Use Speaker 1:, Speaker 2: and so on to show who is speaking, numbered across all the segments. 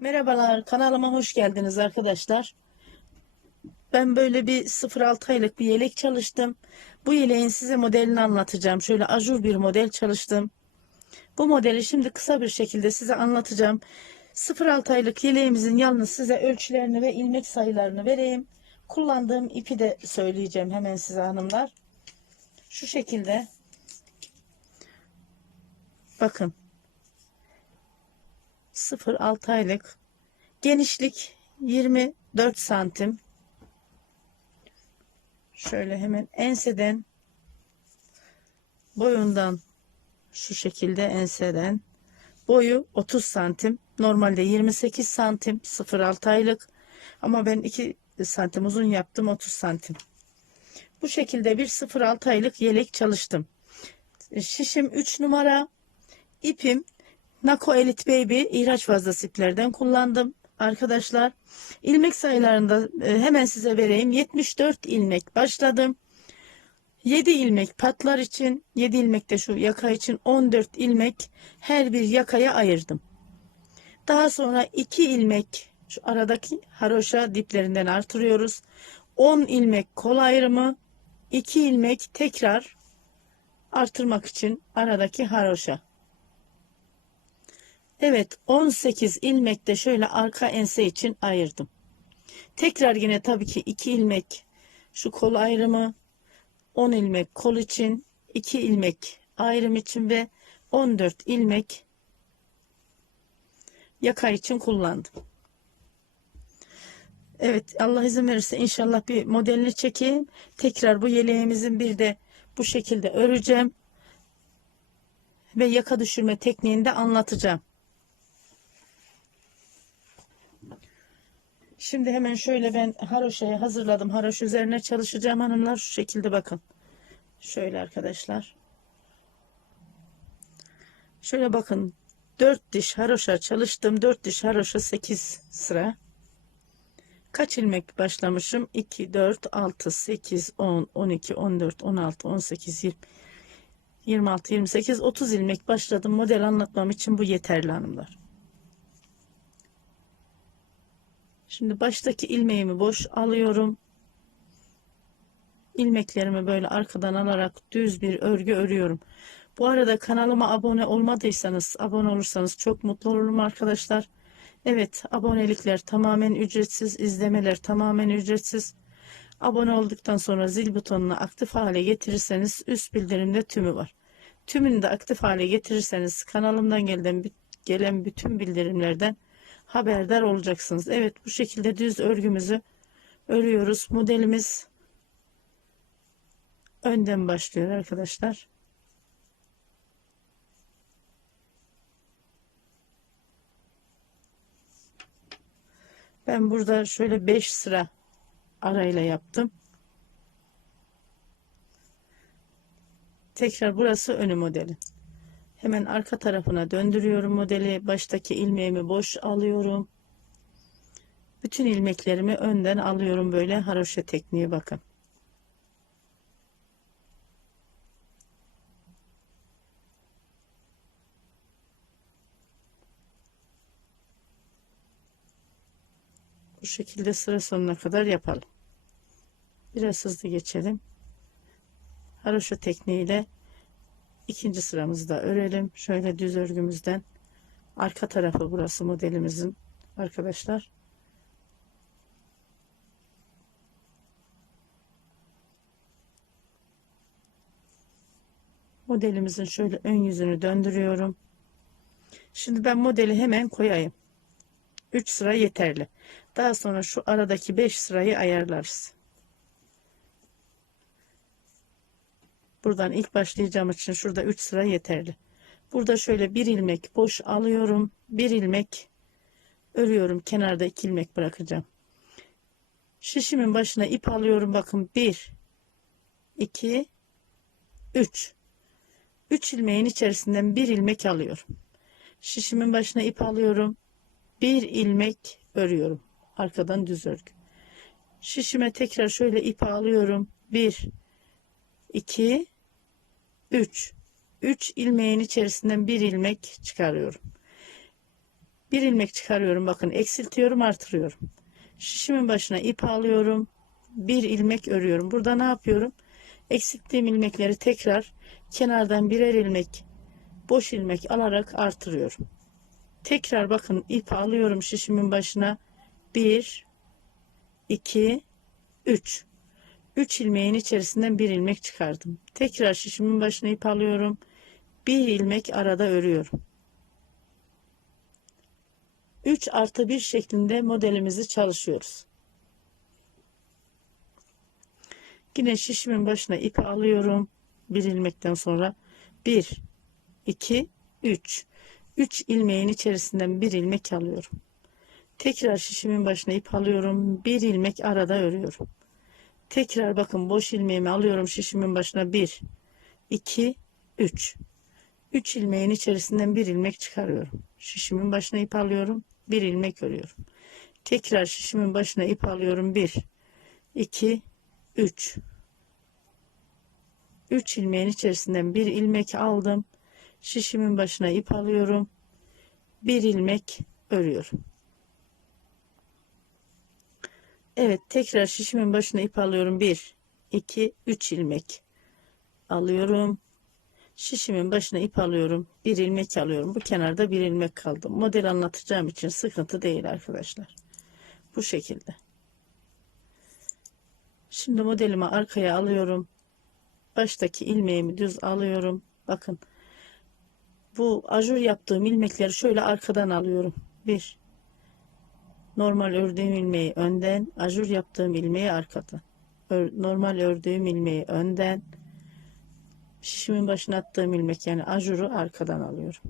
Speaker 1: Merhabalar, kanalıma hoş geldiniz arkadaşlar. Ben böyle bir 0.6 aylık bir yelek çalıştım. Bu yeleğin size modelini anlatacağım. Şöyle ajur bir model çalıştım. Bu modeli şimdi kısa bir şekilde size anlatacağım. 0.6 aylık yeleğimizin yalnız size ölçülerini ve ilmek sayılarını vereyim. Kullandığım ipi de söyleyeceğim hemen size hanımlar. Şu şekilde. Bakın 0.6 aylık. Genişlik 24 santim. Şöyle hemen enseden boyundan şu şekilde enseden. Boyu 30 santim normalde 28 santim 0.6 aylık. Ama ben 2 santim uzun yaptım 30 santim. Bu şekilde bir 0.6 aylık yelek çalıştım. Şişim 3 numara ipim Nako Elite Baby ihraç fazlası iplerden kullandım arkadaşlar. ilmek sayılarında e, hemen size vereyim. 74 ilmek başladım. 7 ilmek patlar için, 7 ilmek de şu yaka için 14 ilmek her bir yakaya ayırdım. Daha sonra 2 ilmek şu aradaki haroşa diplerinden artırıyoruz. 10 ilmek kol ayrımı, 2 ilmek tekrar artırmak için aradaki haroşa. Evet 18 ilmek de şöyle arka ense için ayırdım. Tekrar yine tabii ki 2 ilmek şu kol ayrımı 10 ilmek kol için 2 ilmek ayrım için ve 14 ilmek yaka için kullandım. Evet Allah izin verirse inşallah bir modelini çekeyim. Tekrar bu yeleğimizin bir de bu şekilde öreceğim. Ve yaka düşürme tekniğini de anlatacağım. Şimdi hemen şöyle ben haroşayı hazırladım. Haroş üzerine çalışacağım hanımlar. Şu şekilde bakın. Şöyle arkadaşlar. Şöyle bakın. 4 diş haroşa çalıştım. 4 diş haroşa 8 sıra. Kaç ilmek başlamışım? 2, 4, 6, 8, 10, 12, 14, 16, 18, 20, 26, 28, 30 ilmek başladım. Model anlatmam için bu yeterli hanımlar. Şimdi baştaki ilmeğimi boş alıyorum. İlmeklerimi böyle arkadan alarak düz bir örgü örüyorum. Bu arada kanalıma abone olmadıysanız, abone olursanız çok mutlu olurum arkadaşlar. Evet, abonelikler tamamen ücretsiz, izlemeler tamamen ücretsiz. Abone olduktan sonra zil butonunu aktif hale getirirseniz üst bildirimde tümü var. Tümünü de aktif hale getirirseniz kanalımdan gelen, gelen bütün bildirimlerden haberdar olacaksınız. Evet bu şekilde düz örgümüzü örüyoruz. Modelimiz önden başlıyor arkadaşlar. Ben burada şöyle 5 sıra arayla yaptım. Tekrar burası önü modeli. Hemen arka tarafına döndürüyorum modeli. Baştaki ilmeğimi boş alıyorum. Bütün ilmeklerimi önden alıyorum böyle haroşa tekniği bakın. Bu şekilde sıra sonuna kadar yapalım. Biraz hızlı geçelim. Haroşa tekniğiyle ikinci sıramızı da örelim. Şöyle düz örgümüzden arka tarafı burası modelimizin arkadaşlar. Modelimizin şöyle ön yüzünü döndürüyorum. Şimdi ben modeli hemen koyayım. 3 sıra yeterli. Daha sonra şu aradaki 5 sırayı ayarlarız. Buradan ilk başlayacağım için şurada 3 sıra yeterli. Burada şöyle bir ilmek boş alıyorum. Bir ilmek örüyorum. Kenarda iki ilmek bırakacağım. Şişimin başına ip alıyorum. Bakın 1 2 3 3 ilmeğin içerisinden bir ilmek alıyorum. Şişimin başına ip alıyorum. Bir ilmek örüyorum. Arkadan düz örgü. Şişime tekrar şöyle ip alıyorum. 1 2 3 3 ilmeğin içerisinden bir ilmek çıkarıyorum. Bir ilmek çıkarıyorum. Bakın eksiltiyorum, artırıyorum. Şişimin başına ip alıyorum. Bir ilmek örüyorum. Burada ne yapıyorum? Eksilttiğim ilmekleri tekrar kenardan birer ilmek boş ilmek alarak artırıyorum. Tekrar bakın ip alıyorum şişimin başına. 1 2 3 3 ilmeğin içerisinden bir ilmek çıkardım. Tekrar şişimin başına ip alıyorum. Bir ilmek arada örüyorum. 3 artı 1 şeklinde modelimizi çalışıyoruz. Yine şişimin başına ip alıyorum. Bir ilmekten sonra 1 2 3 3 ilmeğin içerisinden bir ilmek alıyorum. Tekrar şişimin başına ip alıyorum. Bir ilmek arada örüyorum. Tekrar bakın boş ilmeğimi alıyorum şişimin başına 1 2 3 3 ilmeğin içerisinden bir ilmek çıkarıyorum. Şişimin başına ip alıyorum. Bir ilmek örüyorum. Tekrar şişimin başına ip alıyorum. 1 2 3 3 ilmeğin içerisinden bir ilmek aldım. Şişimin başına ip alıyorum. Bir ilmek örüyorum. Evet tekrar şişimin başına ip alıyorum. 1 2 3 ilmek alıyorum. Şişimin başına ip alıyorum. Bir ilmek alıyorum. Bu kenarda bir ilmek kaldı. Model anlatacağım için sıkıntı değil arkadaşlar. Bu şekilde. Şimdi modelimi arkaya alıyorum. Baştaki ilmeğimi düz alıyorum. Bakın. Bu ajur yaptığım ilmekleri şöyle arkadan alıyorum. Bir. Normal ördüğüm ilmeği önden. Ajur yaptığım ilmeği arkadan. Normal ördüğüm ilmeği önden şişimin başına attığım ilmek yani ajuru arkadan alıyorum.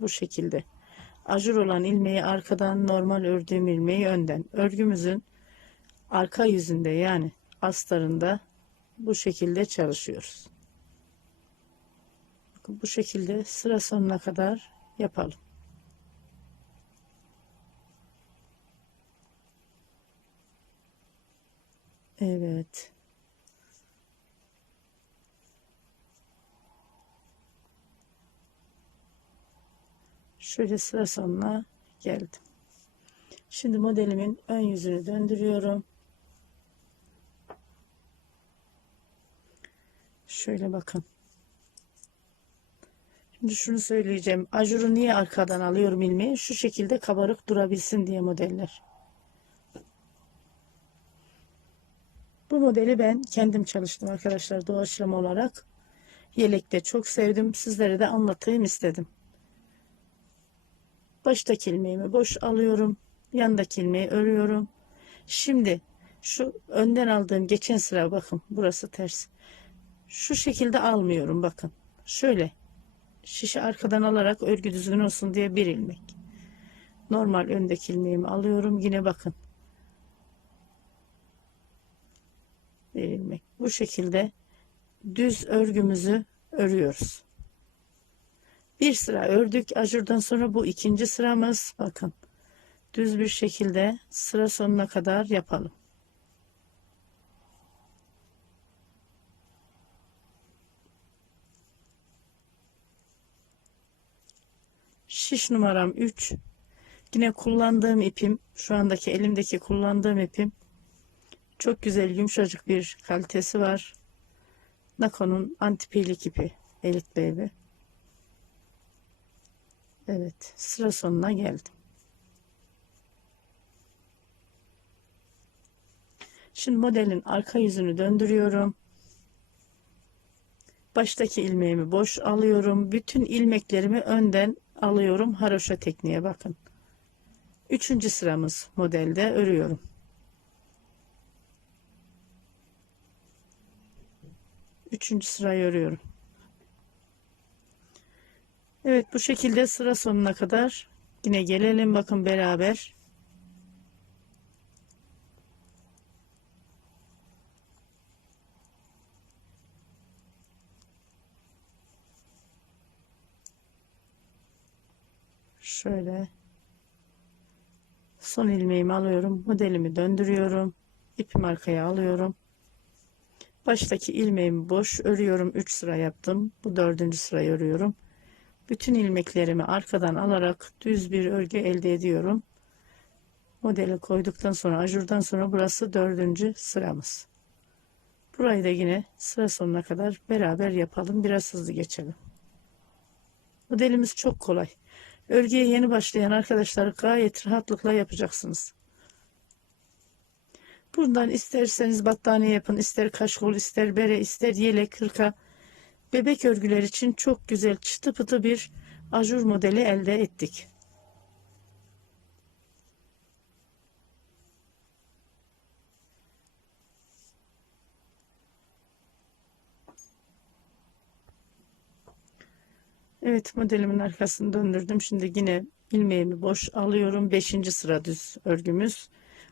Speaker 1: Bu şekilde. Ajur olan ilmeği arkadan normal ördüğüm ilmeği önden. Örgümüzün arka yüzünde yani astarında bu şekilde çalışıyoruz. Bakın bu şekilde sıra sonuna kadar yapalım. Evet. Şöyle sıra sonuna geldim. Şimdi modelimin ön yüzünü döndürüyorum. Şöyle bakın. Şimdi şunu söyleyeceğim. Ajuru niye arkadan alıyorum ilmeği? Şu şekilde kabarık durabilsin diye modeller. Modeli ben kendim çalıştım arkadaşlar doğaçlama olarak. Yelekte çok sevdim. Sizlere de anlatayım istedim. Baştaki ilmeğimi boş alıyorum. Yandaki ilmeği örüyorum. Şimdi şu önden aldığım geçen sıra bakın burası ters. Şu şekilde almıyorum bakın. Şöyle şişi arkadan alarak örgü düzgün olsun diye bir ilmek. Normal öndeki ilmeğimi alıyorum. Yine bakın. Bir. Bu şekilde düz örgümüzü örüyoruz. Bir sıra ördük. Ajurdan sonra bu ikinci sıramız. Bakın. Düz bir şekilde sıra sonuna kadar yapalım. Şiş numaram 3. Yine kullandığım ipim, şu andaki elimdeki kullandığım ipim çok güzel yumuşacık bir kalitesi var. Nako'nun antipilik ipi Elite Baby. Evet sıra sonuna geldim. Şimdi modelin arka yüzünü döndürüyorum. Baştaki ilmeğimi boş alıyorum. Bütün ilmeklerimi önden alıyorum. Haroşa tekniğe bakın. Üçüncü sıramız modelde örüyorum. Üçüncü sırayı örüyorum. Evet bu şekilde sıra sonuna kadar yine gelelim bakın beraber. Şöyle son ilmeğimi alıyorum. Modelimi döndürüyorum. ipimi arkaya alıyorum. Baştaki ilmeğimi boş örüyorum. 3 sıra yaptım. Bu dördüncü sırayı örüyorum Bütün ilmeklerimi arkadan alarak düz bir örgü elde ediyorum. Modeli koyduktan sonra ajurdan sonra burası dördüncü sıramız. Burayı da yine sıra sonuna kadar beraber yapalım. Biraz hızlı geçelim. Modelimiz çok kolay. Örgüye yeni başlayan arkadaşlar gayet rahatlıkla yapacaksınız. Buradan isterseniz battaniye yapın, ister kaşkol, ister bere, ister yelek, hırka. Bebek örgüler için çok güzel çıtı pıtı bir ajur modeli elde ettik. Evet modelimin arkasını döndürdüm. Şimdi yine ilmeğimi boş alıyorum. 5. sıra düz örgümüz.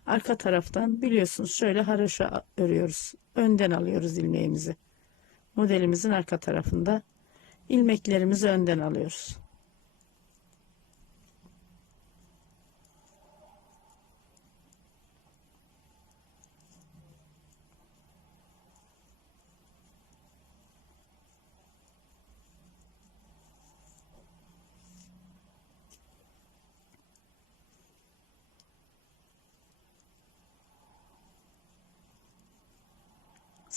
Speaker 1: Arka taraftan biliyorsunuz şöyle haroşa örüyoruz. Önden alıyoruz ilmeğimizi. Modelimizin arka tarafında ilmeklerimizi önden alıyoruz.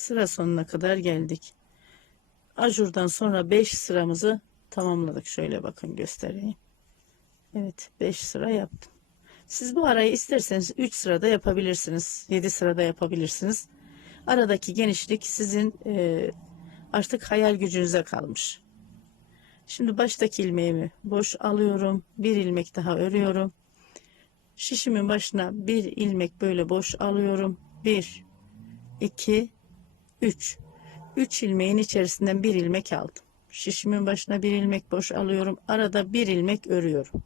Speaker 1: Sıra sonuna kadar geldik. Ajurdan sonra 5 sıramızı tamamladık. Şöyle bakın göstereyim. Evet 5 sıra yaptım. Siz bu arayı isterseniz 3 sırada yapabilirsiniz. 7 sırada yapabilirsiniz. Aradaki genişlik sizin e, artık hayal gücünüze kalmış. Şimdi baştaki ilmeğimi boş alıyorum. Bir ilmek daha örüyorum. Şişimin başına bir ilmek böyle boş alıyorum. 1 2 3 3 ilmeğin içerisinden bir ilmek aldım. Şişimin başına bir ilmek boş alıyorum. Arada bir ilmek örüyorum.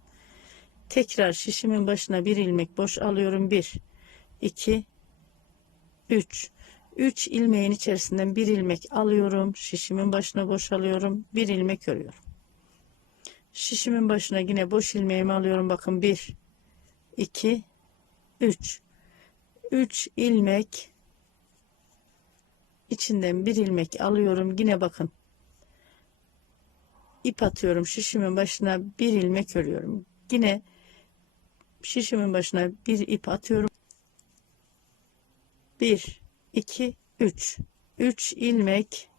Speaker 1: Tekrar şişimin başına bir ilmek boş alıyorum. 1 2 3 3 ilmeğin içerisinden bir ilmek alıyorum. Şişimin başına boş alıyorum. Bir ilmek örüyorum. Şişimin başına yine boş ilmeğimi alıyorum. Bakın 1 2 3 3 ilmek içinden bir ilmek alıyorum. Yine bakın. İp atıyorum. Şişimin başına bir ilmek örüyorum. Yine şişimin başına bir ip atıyorum. 1 2 3 3 ilmek.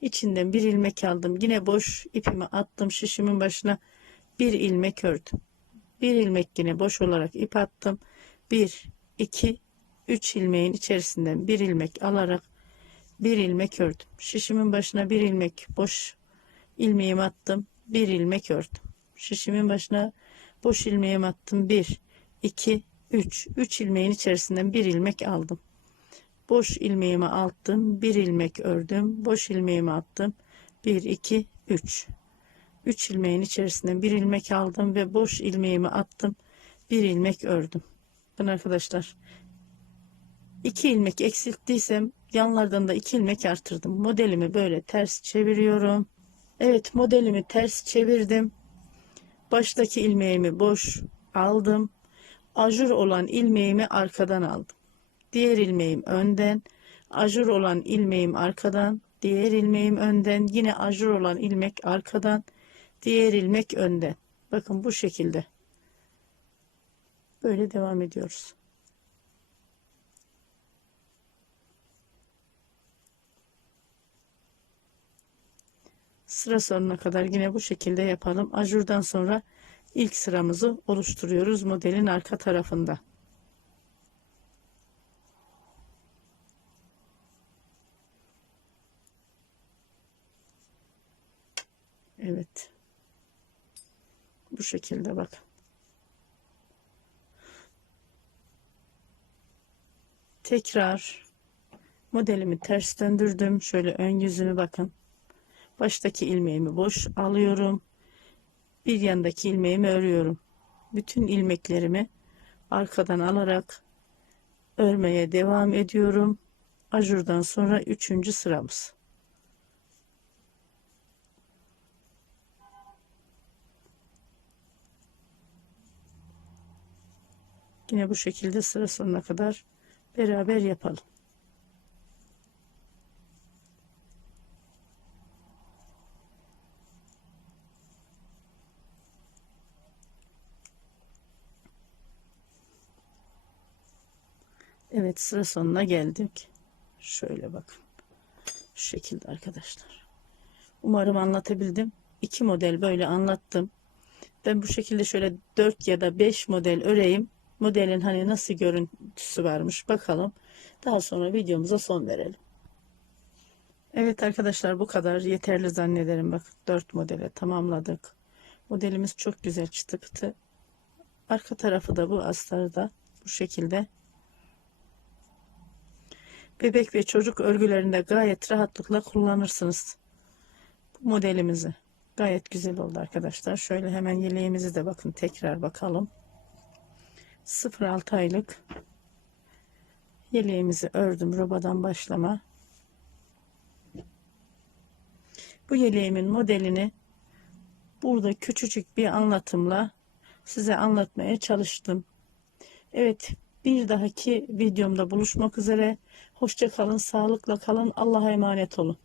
Speaker 1: İçinden bir ilmek aldım. Yine boş ipimi attım. Şişimin başına bir ilmek ördüm. Bir ilmek yine boş olarak ip attım. 1 2 3 ilmeğin içerisinden bir ilmek alarak bir ilmek ördüm. Şişimin başına bir ilmek boş ilmeğimi attım. Bir ilmek ördüm. Şişimin başına boş ilmeğimi attım. Bir, iki, üç. Üç ilmeğin içerisinden bir ilmek aldım. Boş ilmeğimi attım. Bir ilmek ördüm. Boş ilmeğimi attım. Bir, iki, üç. Üç ilmeğin içerisinden bir ilmek aldım ve boş ilmeğimi attım. Bir ilmek ördüm. Bakın arkadaşlar. iki ilmek eksilttiysem yanlardan da iki ilmek artırdım. Modelimi böyle ters çeviriyorum. Evet modelimi ters çevirdim. Baştaki ilmeğimi boş aldım. Ajur olan ilmeğimi arkadan aldım. Diğer ilmeğim önden. Ajur olan ilmeğim arkadan. Diğer ilmeğim önden. Yine ajur olan ilmek arkadan. Diğer ilmek önden. Bakın bu şekilde. Böyle devam ediyoruz. Sıra sonuna kadar yine bu şekilde yapalım. Ajurdan sonra ilk sıramızı oluşturuyoruz modelin arka tarafında. Evet. Bu şekilde bakın. Tekrar modelimi ters döndürdüm. Şöyle ön yüzünü bakın. Baştaki ilmeğimi boş alıyorum. Bir yandaki ilmeğimi örüyorum. Bütün ilmeklerimi arkadan alarak örmeye devam ediyorum. Ajurdan sonra üçüncü sıramız. Yine bu şekilde sıra sonuna kadar beraber yapalım. Evet sıra sonuna geldik. Şöyle bakın. Şu şekilde arkadaşlar. Umarım anlatabildim. İki model böyle anlattım. Ben bu şekilde şöyle 4 ya da 5 model öreyim. Modelin hani nasıl görüntüsü varmış bakalım. Daha sonra videomuza son verelim. Evet arkadaşlar bu kadar yeterli zannederim. Bak 4 modele tamamladık. Modelimiz çok güzel çıtı pıtı. Arka tarafı da bu astarı da bu şekilde. Bebek ve çocuk örgülerinde gayet rahatlıkla kullanırsınız. Bu modelimizi. Gayet güzel oldu arkadaşlar. Şöyle hemen yeleğimizi de bakın tekrar bakalım. 0-6 aylık yeleğimizi ördüm robadan başlama. Bu yeleğimin modelini burada küçücük bir anlatımla size anlatmaya çalıştım. Evet bir dahaki videomda buluşmak üzere. Hoşça kalın, sağlıkla kalın. Allah'a emanet olun.